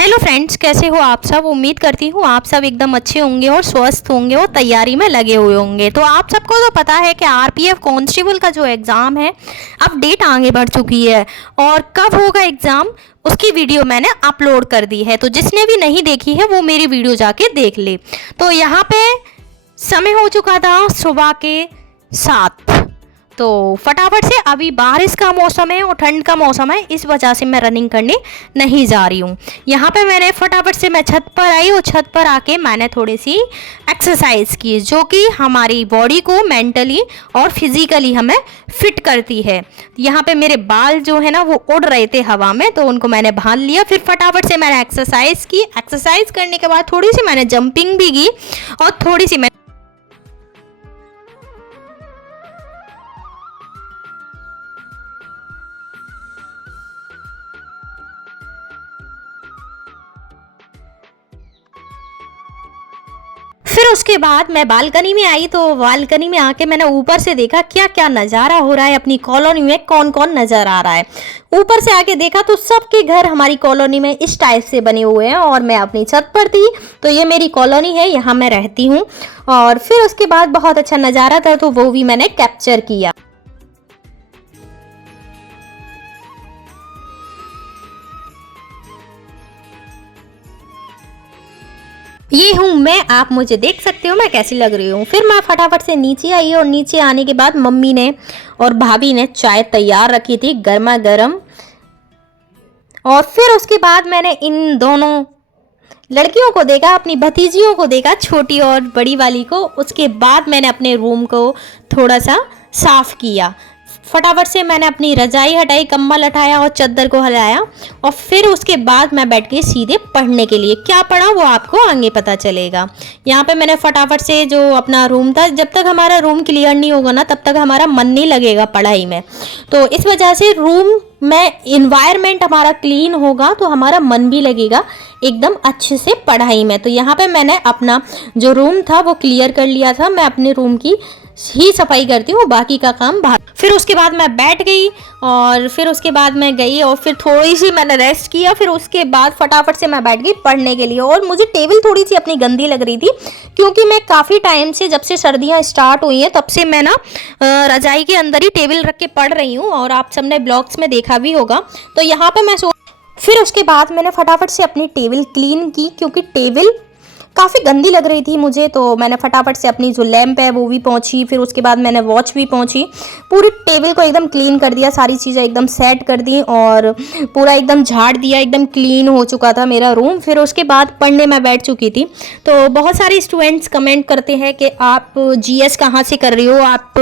Hello friends, कैसे हो आप सब। उम्मीद करती हूँ आप सब एकदम अच्छे होंगे और स्वस्थ होंगे और तैयारी में लगे हुए होंगे। तो आप सबको तो पता है कि आरपीएफ कांस्टेबल का जो एग्ज़ाम है अब डेट आगे बढ़ चुकी है और कब होगा एग्ज़ाम उसकी वीडियो मैंने अपलोड कर दी है। तो जिसने भी नहीं देखी है वो मेरी वीडियो जाके देख ले। तो यहाँ पे समय हो चुका था सुबह के 7। तो फटाफट से अभी बारिश का मौसम है और ठंड का मौसम है, इस वजह से मैं रनिंग करने नहीं जा रही हूँ। यहाँ पे मैंने फटाफट से मैं छत पर आई और छत पर आके मैंने थोड़ी सी एक्सरसाइज की जो कि हमारी बॉडी को मेंटली और फिजिकली हमें फिट करती है। यहाँ पे मेरे बाल जो है ना वो उड़ रहे थे हवा में, तो उनको मैंने बांध लिया। फिर फटाफट से मैंने एक्सरसाइज की। एक्सरसाइज करने के बाद थोड़ी सी मैंने जंपिंग भी की और थोड़ी सी फिर उसके बाद मैं बालकनी में आई। तो बालकनी में आके मैंने ऊपर से देखा क्या क्या नज़ारा हो रहा है, अपनी कॉलोनी में कौन कौन नज़र आ रहा है। ऊपर से आके देखा तो सबके घर हमारी कॉलोनी में इस टाइप से बने हुए हैं और मैं अपनी छत पर थी। तो ये मेरी कॉलोनी है, यहाँ मैं रहती हूँ। और फिर उसके बाद बहुत अच्छा नज़ारा था तो वो भी मैंने कैप्चर किया। ये हूँ मैं, आप मुझे देख सकते हो मैं कैसी लग रही हूँ। फिर मैं फटाफट से नीचे आई और नीचे आने के बाद मम्मी ने और भाभी ने चाय तैयार रखी थी गर्मा गर्म। और फिर उसके बाद मैंने इन दोनों लड़कियों को देखा, अपनी भतीजियों को देखा, छोटी और बड़ी वाली को। उसके बाद मैंने अपने रूम को थोड़ा सा साफ किया। फटाफट से मैंने अपनी रजाई हटाई, कंबल हटाया और चादर को हिलाया। और फिर उसके बाद मैं बैठ गई सीधे पढ़ने के लिए। क्या पढ़ा वो आपको आगे पता चलेगा। यहाँ पे मैंने फटाफट से जो अपना रूम था, जब तक हमारा रूम क्लियर नहीं होगा ना तब तक हमारा मन नहीं लगेगा पढ़ाई में। तो इस वजह से रूम में इन्वायरमेंट हमारा क्लीन होगा तो हमारा मन भी लगेगा एकदम अच्छे से पढ़ाई में। तो यहाँ पे मैंने अपना जो रूम था वो क्लियर कर लिया था। मैं अपने रूम की ही सफाई करती हूँ, बाकी का काम बाहर। फिर उसके बाद मैं बैठ गई और फिर उसके बाद मैं गई और फिर थोड़ी सी मैंने रेस्ट किया। फिर उसके बाद फटाफट से मैं बैठ गई पढ़ने के लिए। और मुझे टेबल थोड़ी सी अपनी गंदी लग रही थी क्योंकि मैं काफ़ी टाइम से, जब से सर्दियाँ स्टार्ट हुई हैं तब से मैं ना रजाई के अंदर ही टेबल रख के पढ़ रही हूँ और आप सबने ब्लॉग्स में देखा भी होगा। तो यहाँ पर मैं फिर उसके बाद मैंने फटाफट से अपनी टेबल क्लीन की क्योंकि टेबल काफ़ी गंदी लग रही थी मुझे। तो मैंने फटाफट से अपनी जो लैंप है वो भी पोंछी। फिर उसके बाद मैंने वॉच भी पोंछी। पूरी टेबल को एकदम क्लीन कर दिया, सारी चीज़ें एकदम सेट कर दी और पूरा एकदम झाड़ दिया। एकदम क्लीन हो चुका था मेरा रूम। फिर उसके बाद पढ़ने में बैठ चुकी थी। तो बहुत सारे स्टूडेंट्स कमेंट करते हैं कि आप जीएस कहाँ से कर रही हो, आप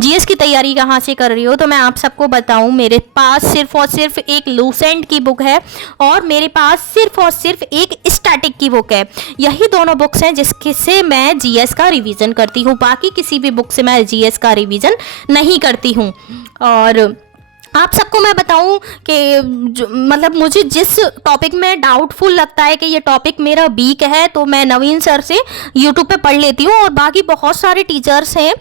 जीएस की तैयारी कहाँ से कर रही हो। तो मैं आप सबको बताऊँ, मेरे पास सिर्फ और सिर्फ एक लूसेंट की बुक है और मेरे पास सिर्फ और सिर्फ एक स्टैटिक की बुक है। यही दोनों बुक्स हैं जिसके से मैं जीएस का रिवीजन करती हूँ। बाकी किसी भी बुक से मैं जीएस का रिवीजन नहीं करती हूँ। और आप सबको मैं बताऊं कि मतलब मुझे जिस टॉपिक में डाउटफुल लगता है कि ये टॉपिक मेरा वीक है तो मैं नवीन सर से यूट्यूब पे पढ़ लेती हूँ। और बाकी बहुत सारे टीचर्स हैं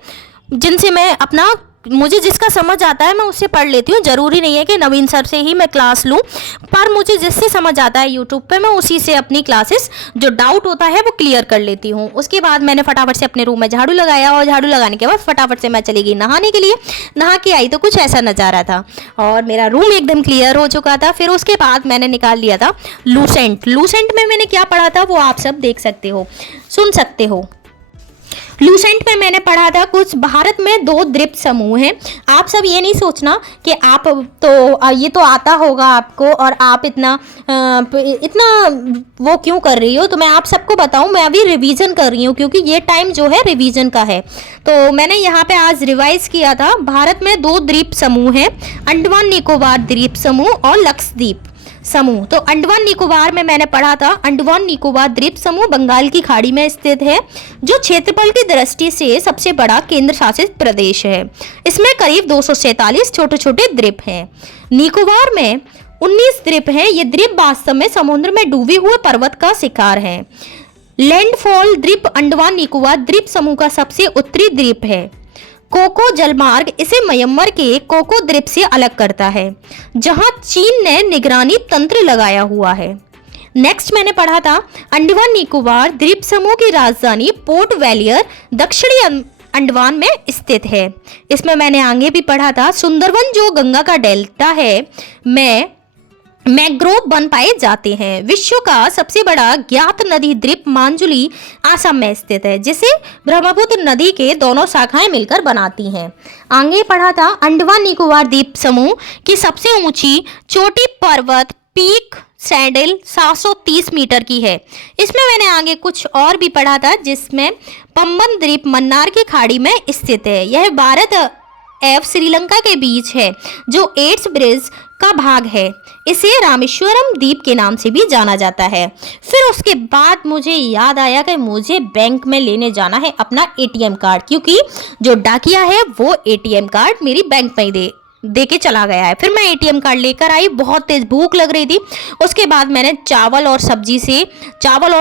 जिनसे मैं अपना, मुझे जिसका समझ आता है मैं उससे पढ़ लेती हूँ। ज़रूरी नहीं है कि नवीन सर से ही मैं क्लास लूँ, पर मुझे जिससे समझ आता है यूट्यूब पे मैं उसी से अपनी क्लासेस जो डाउट होता है वो क्लियर कर लेती हूँ। उसके बाद मैंने फटाफट से अपने रूम में झाड़ू लगाया और झाड़ू लगाने के बाद फटाफट से मैं चली गई नहाने के लिए। नहा के आई तो कुछ ऐसा नज़ारा था और मेरा रूम एकदम क्लियर हो चुका था। फिर उसके बाद मैंने निकाल लिया था लूसेंट। लूसेंट में मैंने क्या पढ़ा था वो आप सब देख सकते हो, सुन सकते हो। लूसेंट में मैंने पढ़ा था कुछ भारत में 2 द्वीप समूह हैं। आप सब ये नहीं सोचना कि आप तो ये तो आता होगा आपको और आप इतना वो क्यों कर रही हो। तो मैं आप सबको बताऊं, मैं अभी रिवीजन कर रही हूँ क्योंकि ये टाइम जो है रिवीजन का है। तो मैंने यहाँ पे आज रिवाइज किया था। भारत में 2 द्वीप समूह हैं, अंडमान निकोबार द्वीप समूह और लक्षद्वीप समूह। तो अंडमान निकोबार में मैंने पढ़ा था, अंडमान निकोबार द्वीप समूह बंगाल की खाड़ी में स्थित है जो क्षेत्रफल की दृष्टि से सबसे बड़ा केंद्र शासित प्रदेश है। इसमें करीब 247 छोटे छोटे द्वीप हैं। निकोबार में 19 द्वीप हैं। ये द्वीप वास्तव में समुद्र में डूबे हुए पर्वत का शिकार है। लैंडफॉल द्वीप अंडमान निकोबार द्वीप समूह का सबसे उत्तरी द्वीप है। कोको जलमार्ग इसे म्यांमार के कोको द्वीप से अलग करता है, जहां चीन ने निगरानी तंत्र लगाया हुआ है। नेक्स्ट मैंने पढ़ा था अंडमान निकोबार द्वीप समूह की राजधानी पोर्ट वेलियर दक्षिणी अंडमान में स्थित है। इसमें मैंने आगे भी पढ़ा था सुंदरवन जो गंगा का डेल्टा है में मैंग्रोव वन पाए जाते हैं। विश्व का सबसे बड़ा ज्ञात नदी द्वीप मांजुली आसाम में स्थित है, जिसे ब्रह्मपुत्र नदी के दोनों शाखाएं मिलकर बनाती हैं। आगे पढ़ा था अंडमान निकोबार द्वीप समूह की सबसे ऊंची चोटी पर्वत पीक सैंडल 730 मीटर की है। इसमें मैंने आगे कुछ और भी पढ़ा था, जिसमें पंबन द्वीप मन्नार की खाड़ी में स्थित है। यह भारत एवं श्रीलंका के बीच है, जो एड्स ब्रिज का भाग है। इसे रामेश्वरम द्वीप के नाम से भी जाना जाता है। फिर उसके बाद मुझे याद आया कि मुझे बैंक में लेने जाना है अपना एटीएम कार्ड, क्योंकि जो डाकिया है वो एटीएम कार्ड मेरी बैंक में ही दे के चला गया है। फिर मैं एटीएम कार्ड लेकर आई, बहुत तेज भूख लग रही थी। उसके बाद मैंने चावल और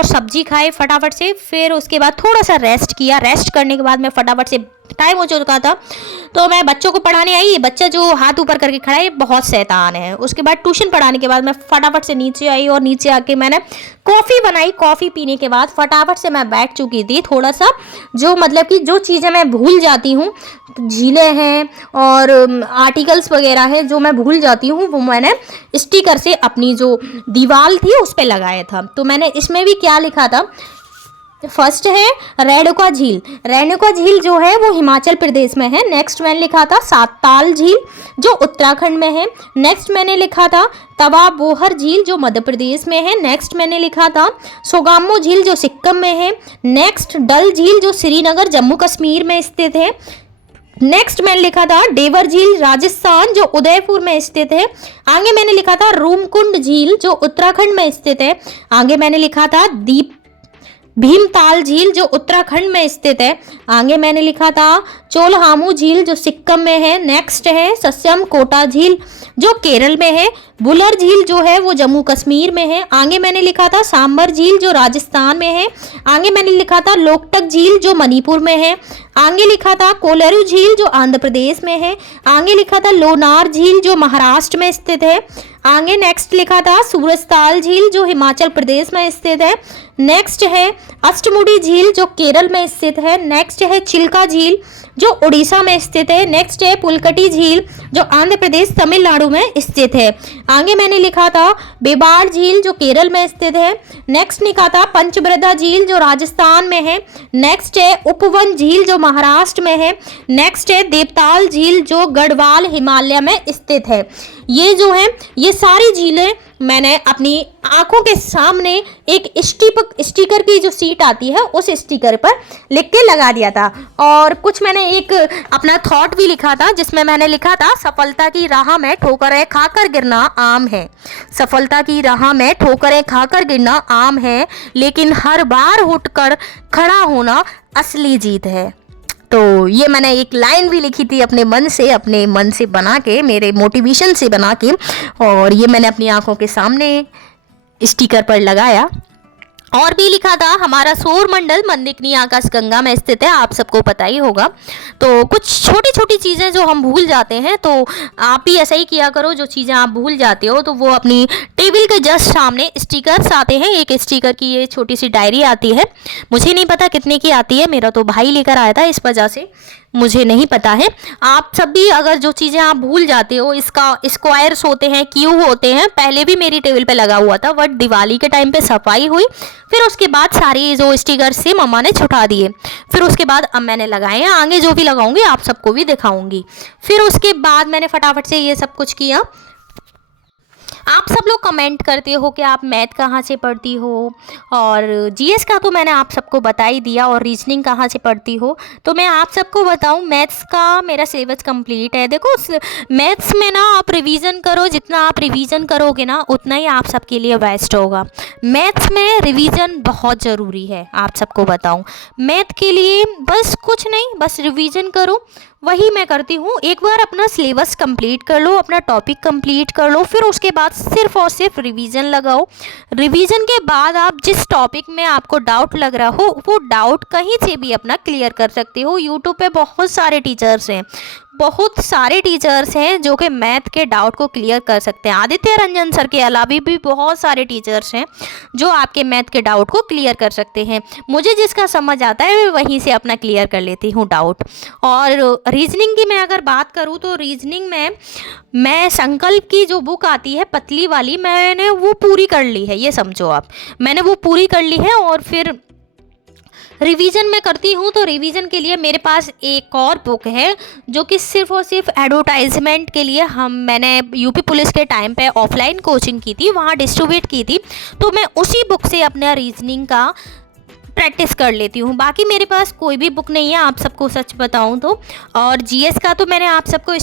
सब्जी खाए फटाफट से। फिर उसके बाद थोड़ा सा रेस्ट किया। रेस्ट करने के बाद मैं फटाफट से, टाइम हो चुका था तो मैं बच्चों को पढ़ाने आई। बच्चा जो हाथ ऊपर करके खड़ा है बहुत शैतान है। उसके बाद ट्यूशन पढ़ाने के बाद मैं फटाफट से नीचे आई और नीचे आके मैंने कॉफ़ी बनाई। कॉफ़ी पीने के बाद फटाफट से मैं बैठ चुकी थी। थोड़ा सा जो मतलब कि जो चीज़ें मैं भूल जाती हूँ, झीलें हैं और आर्टिकल्स वगैरह है जो मैं भूल जाती हूँ, वो मैंने स्टिकर से अपनी जो दीवार थी उस पर लगाया था। तो मैंने इसमें भी क्या लिखा था, फर्स्ट है रेणुका झील। रेणुका झील जो है वो हिमाचल प्रदेश में है। नेक्स्ट मैंने लिखा था साताल झील जो उत्तराखंड में है। नेक्स्ट मैंने लिखा था तवा बोहर झील जो मध्य प्रदेश में है। नेक्स्ट मैंने लिखा था सोगामो झील जो सिक्किम में है। नेक्स्ट डल झील जो श्रीनगर जम्मू कश्मीर में स्थित है। नेक्स्ट मैंने लिखा था डेवर झील राजस्थान जो उदयपुर में स्थित है। आगे मैंने लिखा था रूमकुंड झील जो उत्तराखंड में स्थित है। आगे मैंने लिखा था भीमताल झील जो उत्तराखंड में स्थित है। आगे मैंने लिखा था चोलहामू झील जो सिक्किम में है। नेक्स्ट है सस्यम कोटा झील जो केरल में है। बुलर झील जो है वो जम्मू कश्मीर में है। आगे मैंने लिखा था सांबर झील जो राजस्थान में है। आगे मैंने लिखा था लोकटक झील जो मणिपुर में है। आगे लिखा था कोलेरू झील जो आंध्र प्रदेश में है। आगे लिखा था लोनार झील जो महाराष्ट्र में स्थित है। आगे नेक्स्ट लिखा था सूरजताल झील जो हिमाचल प्रदेश में स्थित है। नेक्स्ट है अष्टमुडी झील जो केरल में स्थित है। नेक्स्ट है चिल्का झील जो उड़ीसा में स्थित है। नेक्स्ट है पुलकटी झील जो आंध्र प्रदेश तमिलनाडु में स्थित है। आगे मैंने लिखा था बेबाड़ झील जो केरल में स्थित है। नेक्स्ट लिखा था पंचब्रदा झील जो राजस्थान में है। नेक्स्ट है उपवन झील जो महाराष्ट्र में है। नेक्स्ट है देवताल झील जो गढ़वाल हिमालय में स्थित है। ये जो है ये सारी झीलें मैंने अपनी आंखों के सामने एक स्टिकर की जो सीट आती है उस स्टिकर पर लिख के लगा दिया था। और कुछ मैंने एक अपना थॉट भी लिखा था, जिसमें मैंने लिखा था सफलता की राह में ठोकरें खाकर गिरना आम है। सफलता की राह में ठोकरें खाकर गिरना आम है, लेकिन हर बार उठकर खड़ा होना असली जीत है। तो ये मैंने एक लाइन भी लिखी थी अपने मन से बना के, मेरे मोटिवेशन से बना के, और ये मैंने अपनी आंखों के सामने स्टिकर पर लगाया। और भी लिखा था हमारा सौर मंडल मंदिकनी आकाश गंगा में स्थित है, आप सबको पता ही होगा। तो कुछ छोटी छोटी चीज़ें जो हम भूल जाते हैं, तो आप भी ऐसा ही किया करो। जो चीज़ें आप भूल जाते हो तो वो अपनी टेबल के जस्ट सामने स्टिकर्स आते हैं। एक स्टिकर की ये छोटी सी डायरी आती है, मुझे नहीं पता कितने की आती है, मेरा तो भाई लेकर आया था, इस वजह से मुझे नहीं पता है। आप सब भी अगर जो चीज़ें आप भूल जाते हो, इसका स्क्वायर्स होते हैं, क्यूब होते हैं, पहले भी मेरी टेबल पे लगा हुआ था, बट दिवाली के टाइम पे सफाई हुई, फिर उसके बाद सारी जो स्टिकर्स थे मम्मा ने छुटा दिए। फिर उसके बाद अब मैंने लगाए हैं, आगे जो भी लगाऊंगी आप सबको भी दिखाऊंगी। फिर उसके बाद मैंने फटाफट से ये सब कुछ किया। आप सब लोग कमेंट करते हो कि आप मैथ कहाँ से पढ़ती हो, और जीएस का तो मैंने आप सबको बता ही दिया, और रीजनिंग कहाँ से पढ़ती हो। तो मैं आप सबको बताऊं, मैथ्स का मेरा सिलेबस कंप्लीट है। देखो मैथ्स में ना आप रिवीजन करो, जितना आप रिवीजन करोगे ना उतना ही आप सबके लिए बेस्ट होगा। मैथ्स में रिवीजन बहुत ज़रूरी है, आप सबको बताऊँ। मैथ के लिए बस कुछ नहीं, बस रिवीजन करो, वही मैं करती हूँ। एक बार अपना सिलेबस कंप्लीट कर लो, अपना टॉपिक कंप्लीट कर लो, फिर उसके बाद सिर्फ और सिर्फ रिवीजन लगाओ। रिवीजन के बाद आप जिस टॉपिक में आपको डाउट लग रहा हो वो डाउट कहीं से भी अपना क्लियर कर सकते हो। यूट्यूब पे बहुत सारे टीचर्स हैं, बहुत सारे टीचर्स हैं जो कि मैथ के डाउट को क्लियर कर सकते हैं। आदित्य रंजन सर के अलावा भी बहुत सारे टीचर्स हैं जो आपके मैथ के डाउट को क्लियर कर सकते हैं। मुझे जिसका समझ आता है वहीं से अपना क्लियर कर लेती हूँ डाउट। और रीजनिंग की मैं अगर बात करूँ तो रीजनिंग में मैं संकल्प की जो बुक आती है पतली वाली, मैंने वो पूरी कर ली है, ये समझो आप, मैंने वो पूरी कर ली है। और फिर रिवीजन में करती हूँ तो रिवीजन के लिए मेरे पास एक और बुक है जो कि सिर्फ और सिर्फ एडवर्टाइजमेंट के लिए मैंने यूपी पुलिस के टाइम पे ऑफलाइन कोचिंग की थी, वहाँ डिस्ट्रीब्यूट की थी, तो मैं उसी बुक से अपना रीजनिंग का प्रैक्टिस कर लेती हूँ। बाकी मेरे पास कोई भी बुक नहीं है, आप सबको सच बताऊँ तो। और जीएस का तो मैंने आप सबको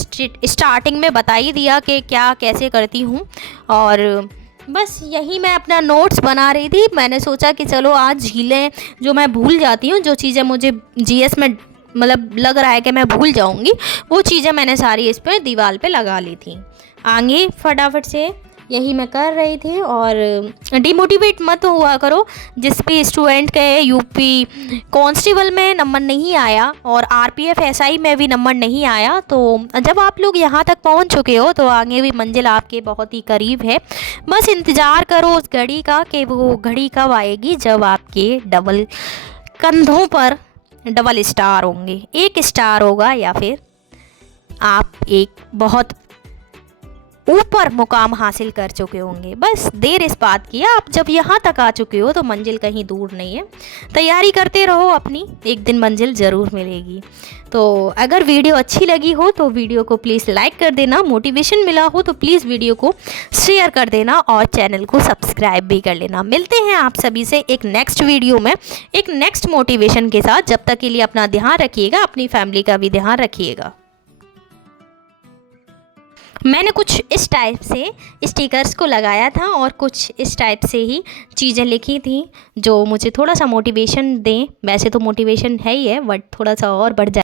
स्टार्टिंग में बता ही दिया कि क्या कैसे करती हूँ। और बस यही मैं अपना नोट्स बना रही थी। मैंने सोचा कि चलो आज झीलें जो मैं भूल जाती हूँ, जो चीज़ें मुझे जीएस में मतलब लग रहा है कि मैं भूल जाऊँगी, वो चीज़ें मैंने सारी इस पर दीवार पे लगा ली थी। आगे फटाफट से यही मैं कर रही थी। और डिमोटिवेट मत हुआ करो। जिस भी स्टूडेंट के यूपी कांस्टेबल में नंबर नहीं आया और आरपीएफ एसआई में भी नंबर नहीं आया, तो जब आप लोग यहाँ तक पहुँच चुके हो तो आगे भी मंजिल आपके बहुत ही करीब है। बस इंतज़ार करो उस घड़ी का कि वो घड़ी कब आएगी जब आपके डबल कंधों पर डबल स्टार होंगे। एक स्टार होगा या फिर आप एक बहुत ऊपर मुकाम हासिल कर चुके होंगे। बस देर इस बात की है, आप जब यहाँ तक आ चुके हो तो मंजिल कहीं दूर नहीं है। तैयारी करते रहो अपनी, एक दिन मंजिल ज़रूर मिलेगी। तो अगर वीडियो अच्छी लगी हो तो वीडियो को प्लीज़ लाइक कर देना, मोटिवेशन मिला हो तो प्लीज़ वीडियो को शेयर कर देना और चैनल को सब्सक्राइब भी कर लेना। मिलते हैं आप सभी से एक नेक्स्ट वीडियो में एक नेक्स्ट मोटिवेशन के साथ। जब तक के लिए अपना ध्यान रखिएगा, अपनी फैमिली का भी ध्यान रखिएगा। मैंने कुछ इस टाइप से स्टिकर्स को लगाया था और कुछ इस टाइप से ही चीज़ें लिखी थी जो मुझे थोड़ा सा मोटिवेशन दें। वैसे तो मोटिवेशन है ही है, बट थोड़ा सा और बढ़ जाए।